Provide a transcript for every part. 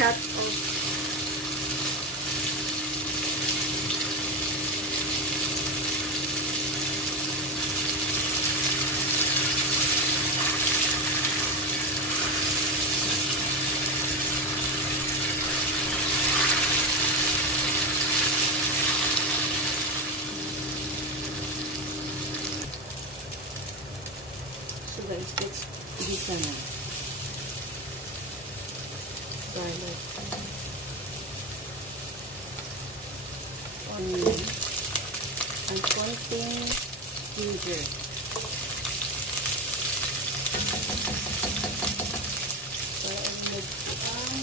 cut off. So guys, let's gisa na. Garlic. Onion. And konting ginger. Para i-mix ko ang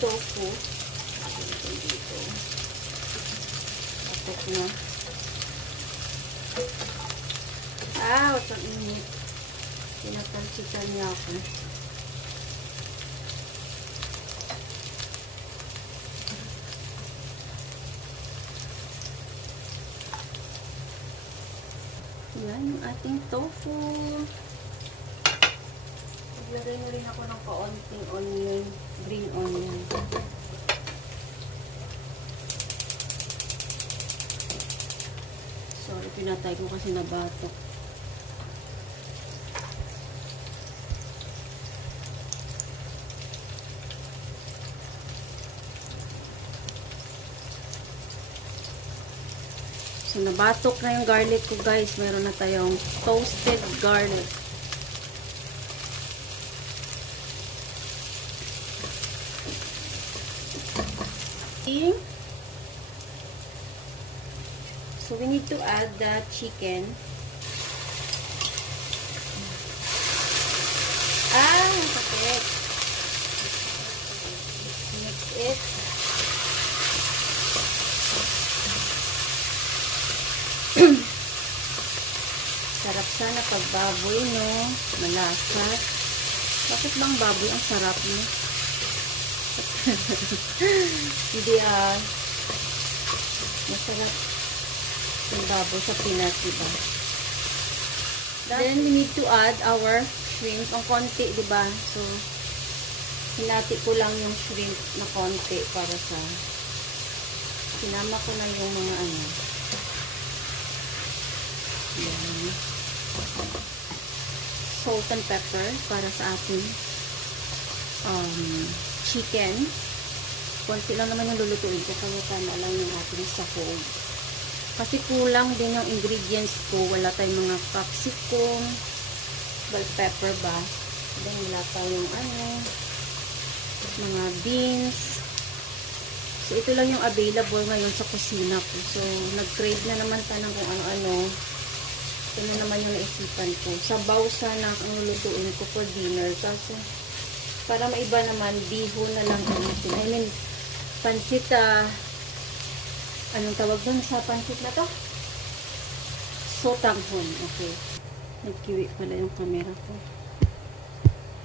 tofu. Ito dito. Tapos na. Ouch! Ang init. Pinapansitan niya ako. Yan yung ating tofu. Naglagay na rin ako ng kaunting onion, green onion. Sorry, pinatay ko kasi nabatok. So, nabatok na yung garlic ko, guys. Meron na tayong toasted garlic. So, we need to add the chicken. Sakit. Mix it. Sarap sana pag baboy, no? Malasa. Bakit bang baboy ang sarap, no? Hindi, masarap yung baboy sa Pinas, diba? Then, we need to add our shrimp. Ang konti, diba? So, hinati ko lang yung shrimp na konti para sa sinama ko na yung mga ano. Yan. Salt and pepper para sa ating chicken. Konti lang naman yung lulutuin ko kaya tama lang yung ating sahog. Kasi kulang din yung ingredients ko. Wala tayong mga capsicum, bell pepper ba? Then wala tayong mga beans. So ito lang yung available ngayon sa kusina ko. So nag-crave na naman tayo ng kung ano-ano. Ito na naman yung naisipan ko. Sabaw sana ang lulutuin ko for dinner. Kasi para maiba naman, bihon na lang natin. I mean, pansit, anong tawag doon sa pansit na to? Sotanghon. Okay. Nagkiwi pala yung camera ko.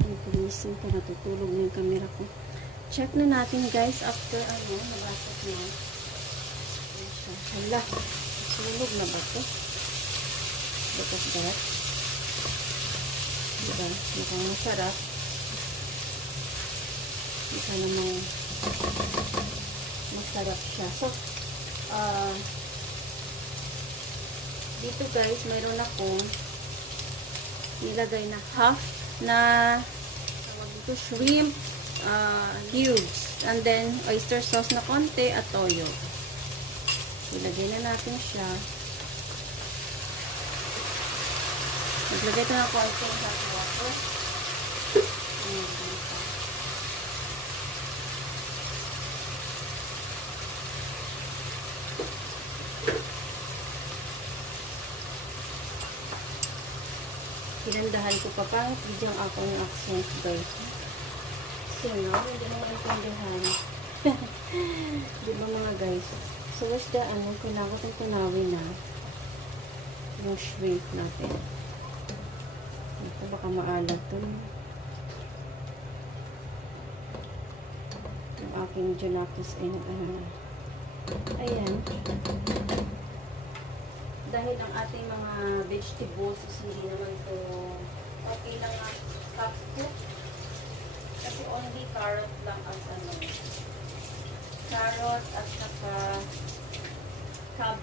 Ang pumising pa, natutulog na yung camera ko. Check na natin guys after nabasok na. Hala, sulog na ba ito? Batas darat. Diba? Mukhang masarap. Isa namang masarap siya. So, dito guys, mayroon akong nilagay na half na tawag dito, shrimp cubes. And then, oyster sauce na konti at toyo. Ilagay na natin siya. Naglagay ito ng konting hot water. Pinandahan ko pa pangit bidyang ako yung accent guys. Kasi no, hindi mo maintindihan. Di ba mga guys? So what's the kailangan itong tunawin na yung shrimp natin. Ito baka maalat to. Yung aking Junakis and ayan. Dahil ang ating mga vegetables is hindi naman to okay lang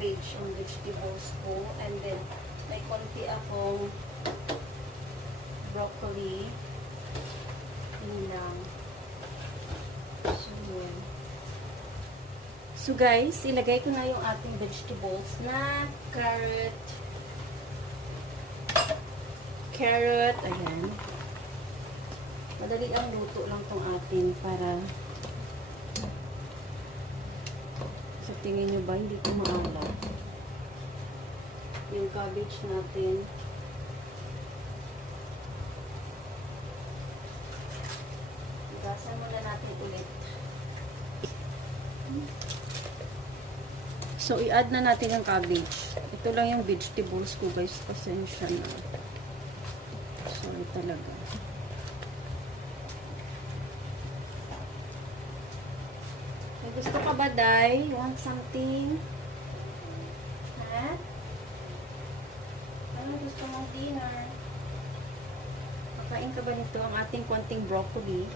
cabbage ang vegetables ko. And then, may konti akong broccoli. Yun lang. So, yun. So, guys, ilagay ko na yung ating vegetables na carrot, ayan. Madali ang luto lang tong atin para sa tingin nyo ba, hindi ko maalat. Yung cabbage natin. Igasan muna natin ulit. So, i-add na natin ang cabbage. Ito lang yung vegetables ko, guys. Pasensya na. Sorry talaga. May gusto ka ba, Day? Want something? Ha? Ano gusto mong dinner? Makain ka ba nito? Ang ating konting broccoli.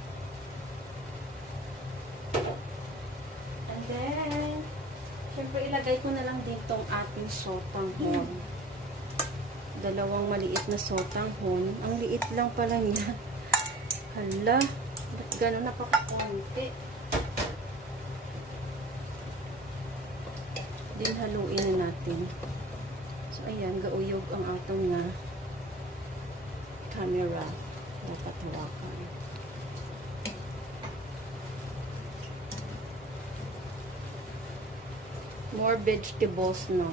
And then, syempre ilagay ko na lang dito ang ating sotanghon. Dalawang maliit na sotanghon. Ang liit lang pala niya. Hala, ba't gano'n napakakunti? Din haluin na natin. So, ayan, gauyog ang atong na camera. Dapat hawakan. More vegetables na.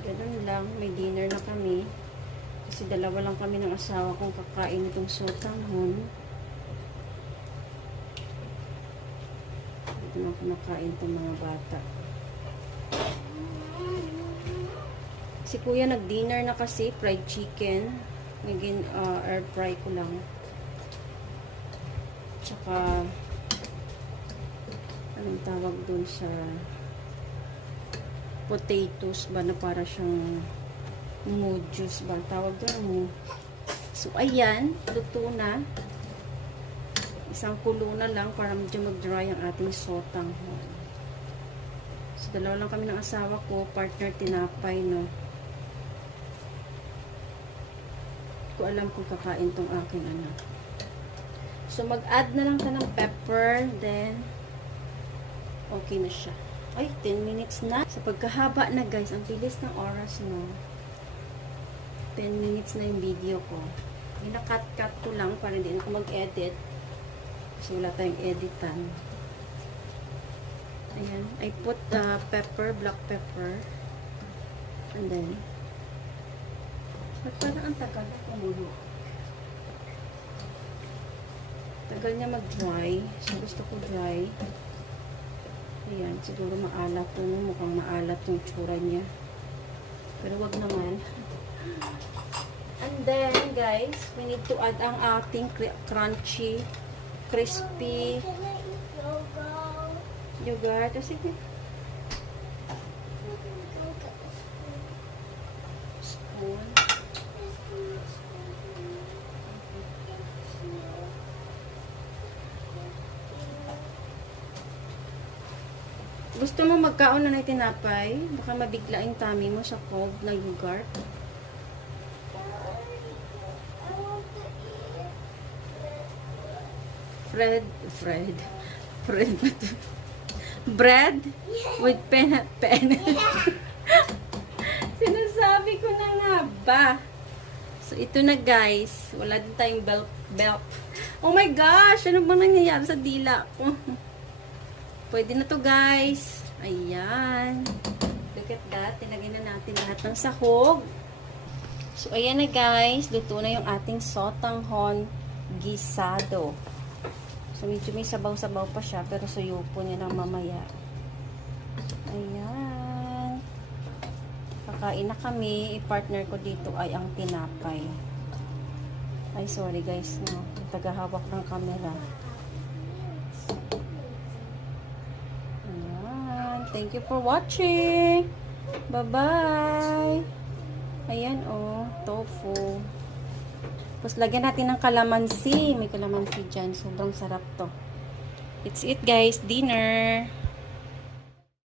Ganun lang. May dinner na kami. Kasi dalawa lang kami ng asawa kong kakain itong sotanghon. Dito na kumakain itong mga bata. Si kuya nag-dinner na kasi. Fried chicken. Naging air fry ko lang. Tsaka anong tawag dun sa potatoes ba na para siyang juice ba tawag dun. So ayan, luto na. Isang kulo na lang para medyo mag-dry ang ating sotanghon. So dalawa lang kami ng asawa ko, partner tinapay, no. Hindi ko alam kung kakain tong aking anak. So, mag-add na lang ka ng pepper. Then, okay na siya. Ay, 10 minutes na. Sa pagkahaba na, guys, ang bilis ng oras, no. 10 minutes na yung video ko. Ina-cut-cut ko lang para hindi na ako mag-edit. Kasi wala tayong editan. Ayan. I put pepper, black pepper. And then, parang ang tagal na kumulo. Tagal niya mag-dry. So, gusto ko dry. Ayan. Siguro maalat to. No? Mukhang maalat yung tsura niya. Pero wag naman. And then, guys, we need to add ang ating crunchy, crispy yogurt. O, sige. Spoon. Gusto mo magkaon na ng tinapay? Baka mabigla yung tummy mo sa cold na yogurt. Bread with pen. Sinasabi ko na nga ba? So, ito na guys. Wala din tayong belt. Oh my gosh! Ano ba nangyayari sa dila ko? Pwede na to guys. Ayan. Look at that. Tinagay na natin lahat ng sahog. So, ayan na guys. Luto na yung ating sotanghon gisado. So, medyo may sabaw-sabaw pa siya. Pero suyupo niya lang mamaya. Ayan. Kakain na kami. I-partner ko dito ay ang tinapay. Ay, sorry guys. No. Tagahawak ng camera. Thank you for watching. Bye-bye. Ayan, oh. Tofu. Tapos, lagyan natin ng kalamansi. May kalamansi dyan. Sobrang sarap to. It's it guys, dinner.